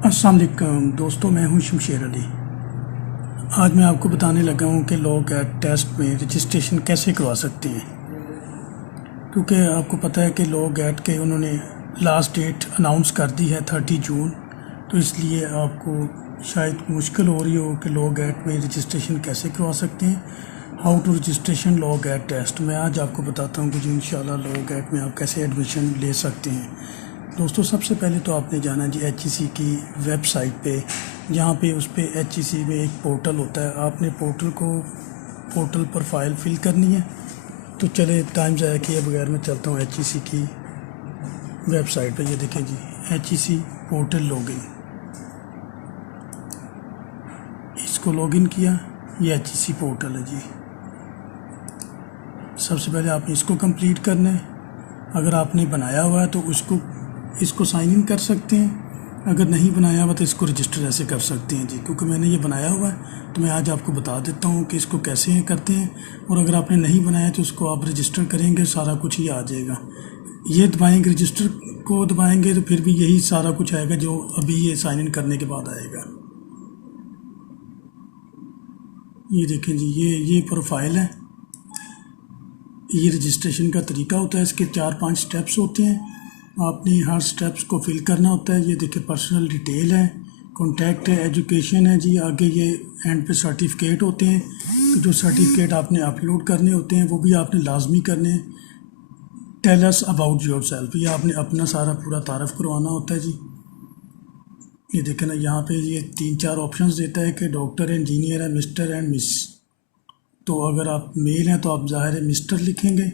अस्सलाम वालेकुम दोस्तों, मैं हूं शमशेर अली। आज मैं आपको बताने लगा हूं कि लोग गैट टेस्ट में रजिस्ट्रेशन कैसे करवा सकते हैं। क्योंकि आपको पता है कि लोग गैट के उन्होंने लास्ट डेट अनाउंस कर दी है 30 जून, तो इसलिए आपको शायद मुश्किल हो रही हो कि लोग गैट में रजिस्ट्रेशन कैसे करवा सकते हैं। हाउ टू रजिस्ट्रेशन लोग गैट टेस्ट मैं आज आपको बताता हूँ कि जी इंशाल्लाह लोग गैट में आप कैसे एडमिशन ले सकते हैं। दोस्तों, सबसे पहले तो आपने जाना जी HEC की वेबसाइट पे, जहाँ पे उस पर HEC में एक पोर्टल होता है। आपने पोर्टल पर फाइल फिल करनी है। तो चले टाइम ज़ाया किए बगैर मैं चलता हूँ HEC की वेबसाइट पे। ये देखें जी, HEC पोर्टल लॉगिन, इसको लॉगिन किया। ये HEC पोर्टल है जी। सबसे पहले आपने इसको कंप्लीट करना है। अगर आपने बनाया हुआ है तो इसको साइन इन कर सकते हैं। अगर नहीं बनाया हुआ तो इसको रजिस्टर ऐसे कर सकते हैं जी। क्योंकि मैंने ये बनाया हुआ है तो मैं आज आपको बता देता हूँ कि इसको कैसे करते हैं। और अगर आपने नहीं बनाया तो उसको आप रजिस्टर करेंगे, सारा कुछ ही आ जाएगा। ये दबाएंगे, रजिस्टर को दबाएंगे तो फिर भी यही सारा कुछ आएगा जो अभी ये साइन इन करने के बाद आएगा। ये देखें जी, ये प्रोफाइल है। ये रजिस्ट्रेशन का तरीका होता है। इसके 4-5 स्टेप्स होते हैं। आपने हर स्टेप्स को फिल करना होता है। ये देखिए, पर्सनल डिटेल है, कॉन्टैक्ट है, एजुकेशन है जी। आगे ये एंड पे सर्टिफिकेट होते हैं। तो जो सर्टिफिकेट आपने अपलोड करने होते हैं वो भी आपने लाजमी करने हैं। Tell us about yourself, ये आपने अपना सारा पूरा तारफ़ करवाना होता है जी। ये देखें ना, यहाँ पे ये 3-4 ऑप्शंस देता है कि डॉक्टर, इंजीनियर है, मिस्टर एंड मिस। तो अगर आप मेल हैं तो आप ज़ाहिर है मिस्टर लिखेंगे,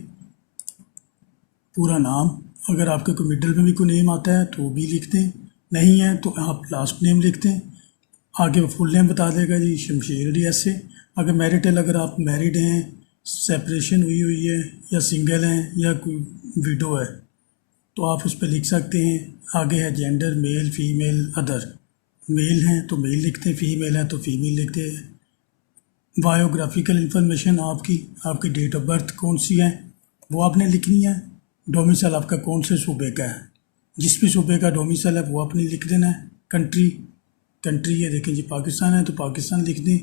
पूरा नाम। अगर आपके कोई मिडिल में भी कोई नेम आता है तो वो भी लिख दें, नहीं है तो आप लास्ट नेम लिख दें। आगे वो फुल नेम बता देगा जी, शमशेर अली ऐसे। अगर मैरिटल, अगर आप मैरिड हैं, सेपरेशन हुई है, या सिंगल हैं, या कोई विडो है तो आप उस पर लिख सकते हैं। आगे है gender, male, female, other. Male हैं तो मेल लिखते हैं, फीमेल हैं तो फीमेल लिखते हैं। बायोग्राफिकल इंफॉर्मेशन, आपकी डेट ऑफ बर्थ कौन सी है वो आपने लिखनी है। डोमिसाइल आपका कौन से सूबे का है, जिस भी सूबे का डोमिसाइल है वो आपने लिख देना है। कंट्री ये देखें जी, पाकिस्तान है तो पाकिस्तान लिख दें।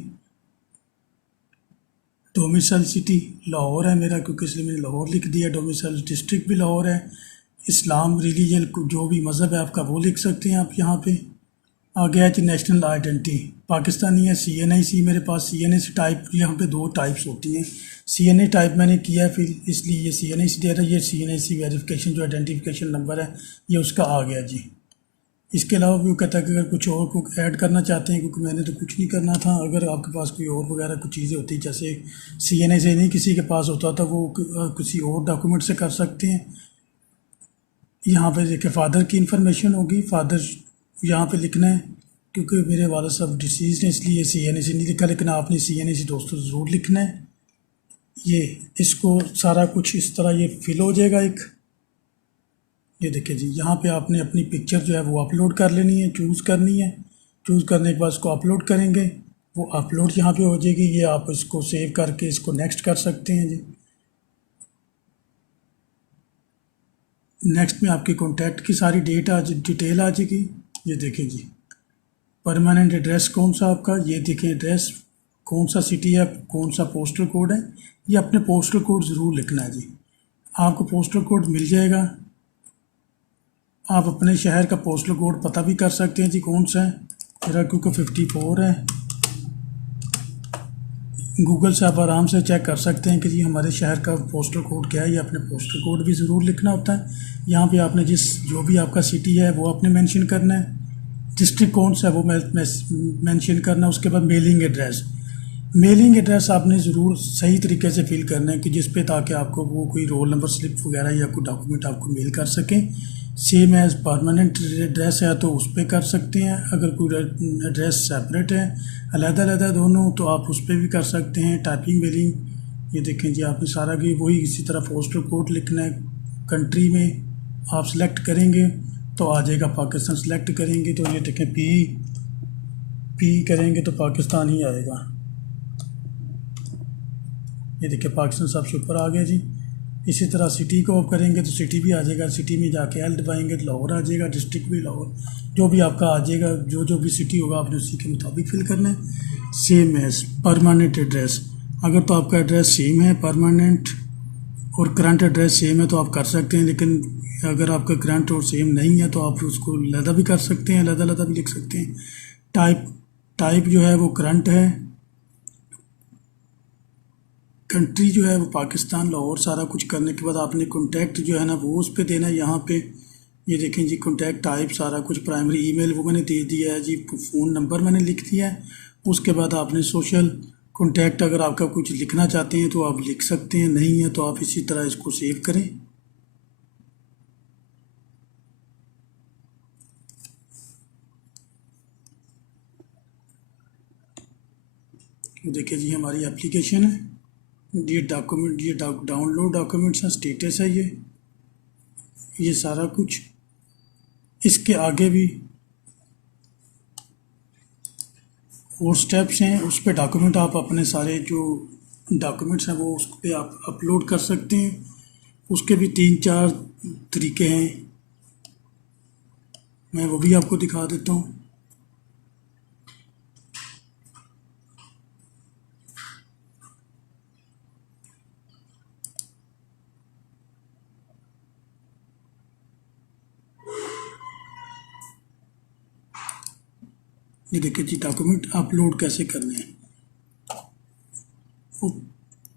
डोमिसाइल सिटी लाहौर है मेरा, क्योंकि इसलिए मैंने लाहौर लिख दिया। डोमिसाइल डिस्ट्रिक्ट भी लाहौर है। इस्लाम रिलीजन, जो भी मज़हब है आपका वो लिख सकते हैं आप यहाँ पे। आगे है नेशनल आइडेंटिटी, पाकिस्तानी है। CNIC मेरे पास, CNIC टाइप, यहाँ पे 2 टाइप्स होती हैं। CNA टाइप मैंने किया है, फिर इसलिए ये CNIC दे रहा है। ये CNIC वेरिफिकेशन जो आइडेंटिफिकेशन नंबर है ये उसका आ गया जी। इसके अलावा भी वो कहता है कि अगर कुछ और को ऐड करना चाहते हैं, क्योंकि मैंने तो कुछ नहीं करना था। अगर आपके पास कोई और वगैरह कुछ चीज़ें होती, जैसे CNA से नहीं किसी के पास होता था, वो किसी और डॉक्यूमेंट से कर सकते हैं। यहाँ पे देखिए, फादर की इंफॉर्मेशन होगी। फादर यहाँ पे लिखना है, क्योंकि मेरे वाला साहब डिसीज हैं इसलिए CNA नहीं लिखा, लेकिन आपने CNA दोस्तों ज़रूर लिखना है। ये इसको सारा कुछ इस तरह ये फिल हो जाएगा एक। ये देखिए जी, यहाँ पे आपने अपनी पिक्चर जो है वो अपलोड कर लेनी है, चूज़ करनी है। चूज़ करने के बाद इसको अपलोड करेंगे, वो अपलोड यहाँ पे हो जाएगी। ये आप इसको सेव करके इसको नेक्स्ट कर सकते हैं जी। नेक्स्ट में आपकी कॉन्टैक्ट की सारी डिटेल आ जाएगी। ये देखें जी, परमानेंट एड्रेस कौन सा आपका, ये देखें एड्रेस कौन सा सिटी है, कौन सा पोस्टल कोड है। ये अपने पोस्टल कोड ज़रूर लिखना है जी। आपको पोस्टल कोड मिल जाएगा। आप अपने शहर का पोस्टल कोड पता भी कर सकते हैं जी कौन सा है। मेरा क्योंकि 54 है। गूगल से आप आराम से चेक कर सकते हैं कि जी हमारे शहर का पोस्टल कोड क्या है। ये अपने पोस्टल कोड भी ज़रूर लिखना होता है। यहाँ पे आपने जो भी आपका सिटी है वो आपने मेंशन करना है। डिस्ट्रिक्ट कौन सा है वो मेंशन करना है। उसके बाद मेलिंग एड्रेस आपने ज़रूर सही तरीके से फिल करना है कि जिस पे, ताकि आपको वो कोई रोल नंबर स्लिप वगैरह या कोई डॉक्यूमेंट आपको मेल कर सकें। सेम एज़ परमानेंट एड्रेस है तो उस पर कर सकते हैं। अगर कोई एड्रेस सेपरेट है, अलग-अलग दोनों, तो आप उस पर भी कर सकते हैं। टाइपिंग, मेलिंग, ये देखें जी, आपने सारा की वही इसी तरह पोस्टल कोड लिखना है। कंट्री में आप सेलेक्ट करेंगे तो आ जाएगा पाकिस्तान। सेलेक्ट करेंगे तो ये देखें पी करेंगे तो पाकिस्तान ही आएगा। ये देखिए, पाकिस्तान सबसे ऊपर आ गया जी। इसी तरह सिटी को करेंगे तो सिटी भी आ जाएगा। सिटी में जाके L दबाएंगे तो लाहौर आ जाएगा। डिस्ट्रिक्ट भी लाहौर। जो भी आपका आ जाएगा, जो भी सिटी होगा आपने उसी के मुताबिक फिल करना है। सेम एज परमानेंट एड्रेस, अगर तो आपका एड्रेस सेम है परमानेंट और करंट एड्रेस सेम है तो आप कर सकते हैं, लेकिन अगर आपका करंट और सेम नहीं है तो आप उसको अलहदा भी कर सकते हैं, अलहदा भी लिख सकते हैं। टाइप जो है वो करंट है। कंट्री जो है वो पाकिस्तान, लाहौर। सारा कुछ करने के बाद आपने कॉन्टैक्ट जो है ना वो उस पर देना है। यहाँ पे ये देखें जी, कॉन्टैक्ट टाइप सारा कुछ, प्राइमरी ईमेल वो मैंने दे दिया है जी, फ़ोन नंबर मैंने लिख दिया है। उसके बाद आपने सोशल कॉन्टैक्ट अगर आपका कुछ लिखना चाहते हैं तो आप लिख सकते हैं, नहीं है तो आप इसी तरह इसको सेव करें। देखिए जी हमारी एप्लीकेशन है, ये डॉक्यूमेंट, ये डाउनलोड डॉक्यूमेंट्स हैं, स्टेटस है ये सारा कुछ। इसके आगे भी और स्टेप्स हैं, उस पर डॉक्यूमेंट आप अपने सारे जो डॉक्यूमेंट्स हैं वो उस पर आप अपलोड कर सकते हैं। उसके भी 3-4 तरीके हैं, मैं वो भी आपको दिखा देता हूँ। ये देखिए जी, डॉक्यूमेंट अपलोड कैसे करने हैं। वो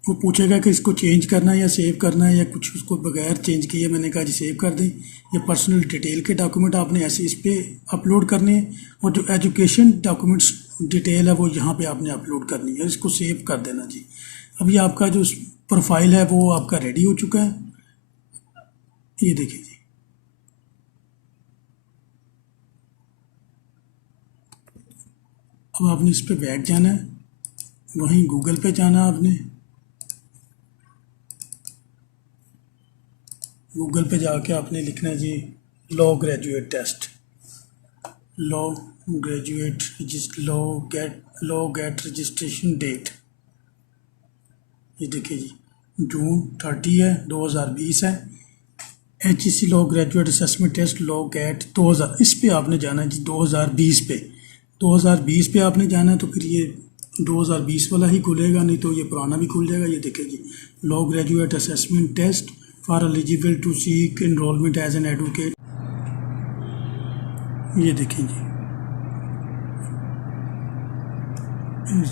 वो पूछेगा कि इसको चेंज करना है या सेव करना है या कुछ, उसको बगैर चेंज किए मैंने कहा जी सेव कर दें। ये पर्सनल डिटेल के डॉक्यूमेंट आपने ऐसे इस पर अपलोड करने हैं, और जो एजुकेशन डॉक्यूमेंट्स डिटेल है वो यहाँ पे आपने अपलोड करनी है, इसको सेव कर देना जी। अभी आपका जो प्रोफाइल है वो आपका रेडी हो चुका है, ये देखिए जी। अब आपने इस पर बैक जाना है, वहीं गूगल पे जाना है आपने। गूगल पे जाके आपने लिखना है जी law graduate test, law graduate law GAT registration date. ये देखिए जी, जून 30 है 2020 है। HEC law graduate assessment test law GAT 2000, इस पे आपने जाना है जी 2020 पे। 2020 पे आपने जाना है, तो फिर ये 2020 वाला ही खुलेगा, नहीं तो ये पुराना भी खुल जाएगा। ये देखिए जी, law graduate assessment test for eligible to seek enrolment as an advocate. ये देखें जी,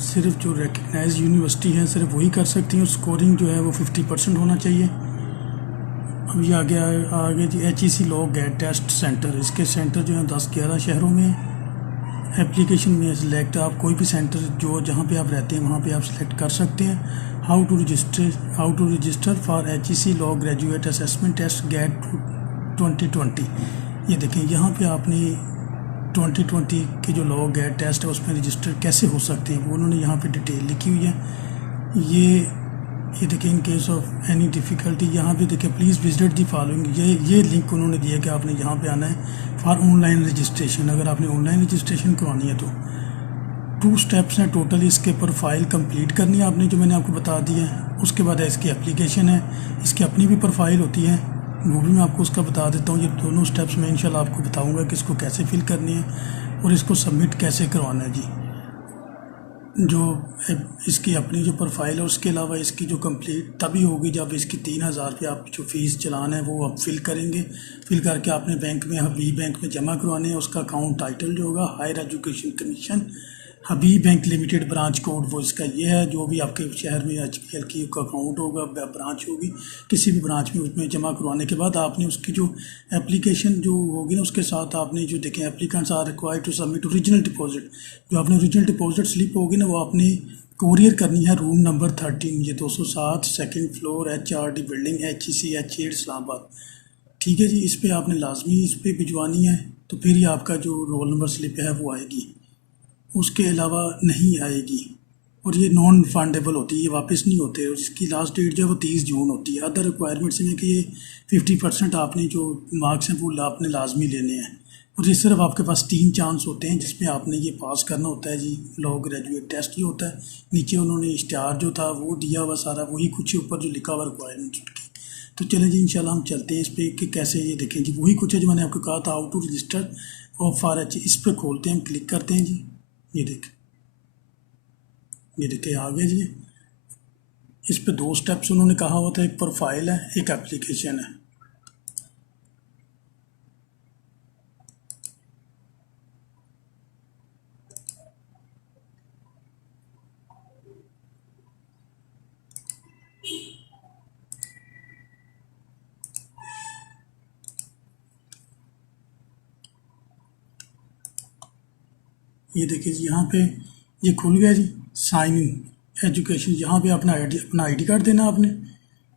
सिर्फ जो रिकग्नाइज यूनिवर्सिटी हैं सिर्फ वही कर सकती हैं, स्कोरिंग जो है वो 50% होना चाहिए। अब ये आगे जी HEC law GAT test centre, इसके सेंटर जो हैं 10-11 शहरों में है। एप्लीकेशन में सिलेक्ट, आप कोई भी सेंटर जो जहाँ पे आप रहते हैं वहाँ पे आप सिलेक्ट कर सकते हैं। How to register for HEC law graduate assessment test GAT 2020। ये देखें, यहाँ पे आपने 2020 के जो लॉ गेट टेस्ट है उसमें रजिस्टर कैसे हो सकते हैं वो उन्होंने यहाँ पे डिटेल लिखी हुई है। ये देखिए, in case of any difficulty, यहाँ पे देखिए प्लीज़ विजिट दी फॉलोइंग, ये लिंक उन्होंने दिया कि आपने यहाँ पे आना है फॉर ऑनलाइन रजिस्ट्रेशन। अगर आपने ऑनलाइन रजिस्ट्रेशन करवानी है तो 2 स्टेप्स हैं टोटल। इसके प्रोफाइल कंप्लीट करनी है आपने, जो मैंने आपको बता दिया है। उसके बाद इसकी एप्लीकेशन है, इसकी अपनी भी प्रोफाइल होती है, वो भी मैं आपको उसका बता देता हूँ। ये दोनों स्टेप्स मैं इंशाल्लाह आपको बताऊँगा कि इसको कैसे फिल करनी है और इसको सबमिट कैसे करवाना है जी। जो इसकी अपनी जो प्रोफाइल है, उसके अलावा इसकी जो कंप्लीट तभी होगी जब इसकी 3000 रुपये आप जो फ़ीस चलान है वो आप फिल करेंगे। फिल करके आपने बैंक में, हबीब बैंक में जमा करवाने हैं। उसका अकाउंट टाइटल जो होगा हायर एजुकेशन कमीशन हबीब बैंक लिमिटेड, ब्रांच कोड वो इसका ये है। जो भी आपके शहर में HPL की अकाउंट होगा, ब्रांच होगी, किसी भी ब्रांच में उसमें जमा करवाने के बाद आपने उसकी जो एप्लीकेशन जो होगी ना, उसके साथ आपने जो देखें applicants are required to submit original deposit, जो आपने ओरिजिनल डिपॉजिट स्लिप होगी ना वो आपने कोरियर करनी है रूम नंबर 13, ये 207 second floor HRD building HEC H8 Islamabad. ठीक है जी, इस पर आपने लाजमी इस पर भिजवानी है, तो फिर ही आपका जो रोल नंबर स्लिप है वो आएगी, उसके अलावा नहीं आएगी। और ये नॉन फंडेबल होती है, ये वापस नहीं होते, और इसकी लास्ट डेट जो है वो 30 जून होती है। अदर रिक्वायरमेंट्स में कि ये 50% आपने जो मार्क्स हैं वो आपने लाजमी लेने हैं, और ये सिर्फ आपके पास 3 चांस होते हैं जिसमें आपने ये पास करना होता है जी। लॉ ग्रेजुएट टेस्ट ही होता है। नीचे उन्होंने इश्तिहार जो था वो दिया हुआ सारा, वही कुछ ऊपर जो लिखा हुआ रिक्वायरमेंट्स की तो चलें जी इंशाल्लाह हम चलते हैं इस पे कि कैसे। ये देखें जी वही कुछ है जो मैंने आपको कहा था, हाउ टू रजिस्टर और फॉर एच। इस पर खोलते हैं, हम क्लिक करते हैं जी। ये देखें आ गया जी। इस पे 2 स्टेप्स उन्होंने कहा हुआ था, एक प्रोफाइल है, एक एप्लीकेशन है। ये देखिए जी यहाँ पे ये खुल गया जी, साइन इन एजुकेशन। यहाँ पे अपना आईडी कार्ड देना आपने,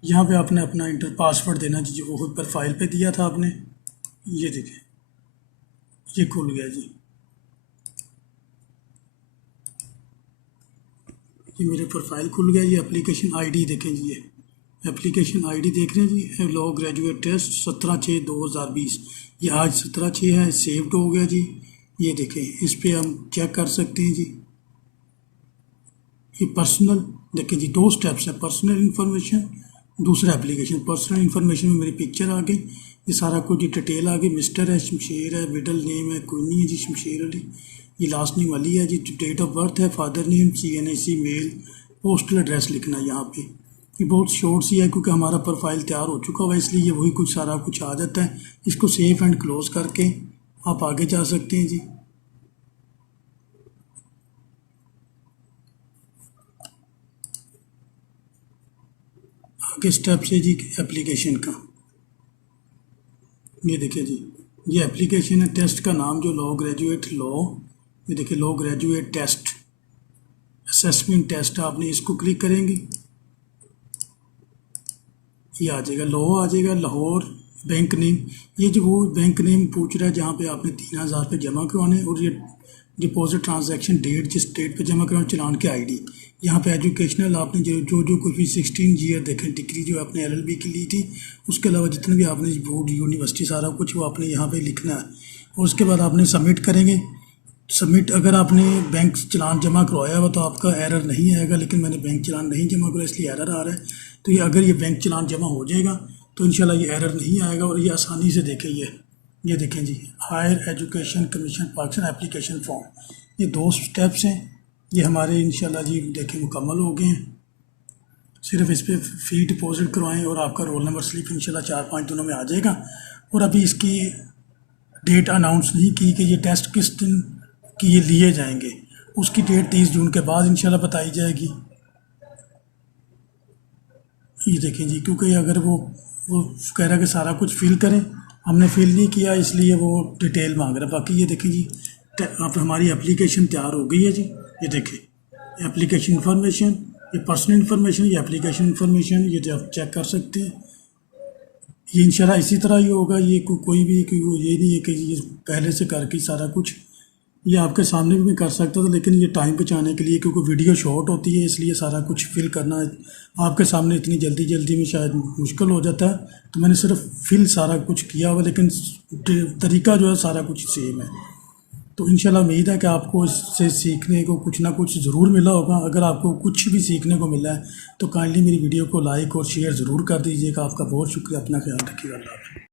यहाँ पे आपने अपना इंटर पासवर्ड देना जी, जो वो खुद प्रोफाइल पे दिया था आपने। ये देखिए ये खुल गया जी। ये मेरे प्रोफाइल खुल गया। ये एप्लीकेशन आईडी देखें जी, ये एप्लीकेशन आईडी देख रहे हैं जी, लॉ ग्रेजुएट टेस्ट 17/6/2020। ये आज 17/6 है, सेव्ड हो गया जी। ये देखें इस पर हम चेक कर सकते हैं जी। ये पर्सनल देखें जी, 2 स्टेप्स है, पर्सनल इन्फॉर्मेशन, दूसरा एप्लीकेशन। पर्सनल इन्फॉर्मेशन में मेरी पिक्चर आ गई, ये सारा कुछ डिटेल आ गई। मिस्टर है, शमशेर है, मिडल नेम है कोई नहीं है जी, शमशेर अली। ये लास्ट नेम अली है जी। डेट ऑफ बर्थ है, father name CNAC mail, postal address लिखना है यहाँ पे। ये बहुत शॉर्ट सी है क्योंकि हमारा प्रोफाइल तैयार हो चुका हुआ है, इसलिए ये वही कुछ सारा कुछ आ जाता है। इसको सेव एंड क्लोज करके आप आगे जा सकते हैं जी। आगे स्टेप से जी एप्लीकेशन का। ये देखिए जी, ये एप्लीकेशन है, टेस्ट का नाम जो लॉ ग्रेजुएट लॉ, ये देखिए law graduate test assessment test. आपने इसको क्लिक करेंगे, ये आ जाएगा, लॉ आ जाएगा, लाहौर। बैंक नेम, ये जो वो बैंक नेम पूछ रहा है जहाँ पे आपने 3000 रुपये जमा करवाने, और ये डिपॉजिट ट्रांजैक्शन डेट, जिस डेट पे जमा करवाना, चलान के आईडी। यहाँ पे एजुकेशनल आपने जो कुछ भी 16 ईयर देखें, डिग्री जो आपने LLB की ली थी, उसके अलावा जितने भी आपने बोर्ड यूनिवर्सिटी सारा कुछ वो आपने यहाँ पे लिखना है। और उसके बाद आपने सबमिट करेंगे। सबमिट अगर आपने बैंक चलान जमा करवाया हुआ तो आपका एरर नहीं आएगा, लेकिन मैंने बैंक चलान नहीं जमा करवाया इसलिए एरर आ रहा है। तो ये अगर ये बैंक चलान जमा हो जाएगा तो इंशाल्लाह ये एरर नहीं आएगा। और ये आसानी से देखें, ये देखें जी, higher education commission Pakistan application form. ये 2 स्टेप्स हैं, ये हमारे इंशाल्लाह जी देखें मुकम्मल हो गए हैं। सिर्फ इस पर फ़ी डिपॉजिट करवाएं और आपका रोल नंबर स्लिप इंशाल्लाह 4-5 दिनों में आ जाएगा। और अभी इसकी डेट अनाउंस नहीं की कि ये टेस्ट किस दिन कि ये लिए जाएंगे, उसकी डेट 30 जून के बाद इंशाल्लाह बताई जाएगी। ये देखें जी, क्योंकि अगर वो कह रहा है कि सारा कुछ फिल करें, हमने फिल नहीं किया इसलिए वो डिटेल मांग रहा है। बाकी ये देखें जी, अब हमारी एप्लीकेशन तैयार हो गई है जी। ये देखें एप्लीकेशन इन्फॉर्मेशन, ये पर्सनल इन्फॉर्मेशन, ये एप्लीकेशन इन्फॉर्मेशन, ये आप चेक कर सकते हैं। ये इंशाल्लाह इसी तरह ही होगा। ये कोई भी ये नहीं है कि ये पहले से करके सारा कुछ, ये आपके सामने भी मैं कर सकता था, लेकिन ये टाइम बचाने के लिए, क्योंकि वीडियो शॉर्ट होती है इसलिए सारा कुछ फिल करना आपके सामने इतनी जल्दी में शायद मुश्किल हो जाता है। तो मैंने सिर्फ फिल सारा कुछ किया हुआ, लेकिन तरीका जो है सारा कुछ सेम है। तो इंशाल्लाह उम्मीद है कि आपको इससे सीखने को कुछ ना कुछ ज़रूर मिला होगा। अगर आपको कुछ भी सीखने को मिला है तो काइंडली मेरी वीडियो को लाइक और शेयर ज़रूर कर दीजिएगा। आपका बहुत शुक्रिया, अपना ख्याल रखिएगा। अल्लाह हाफ़िज़।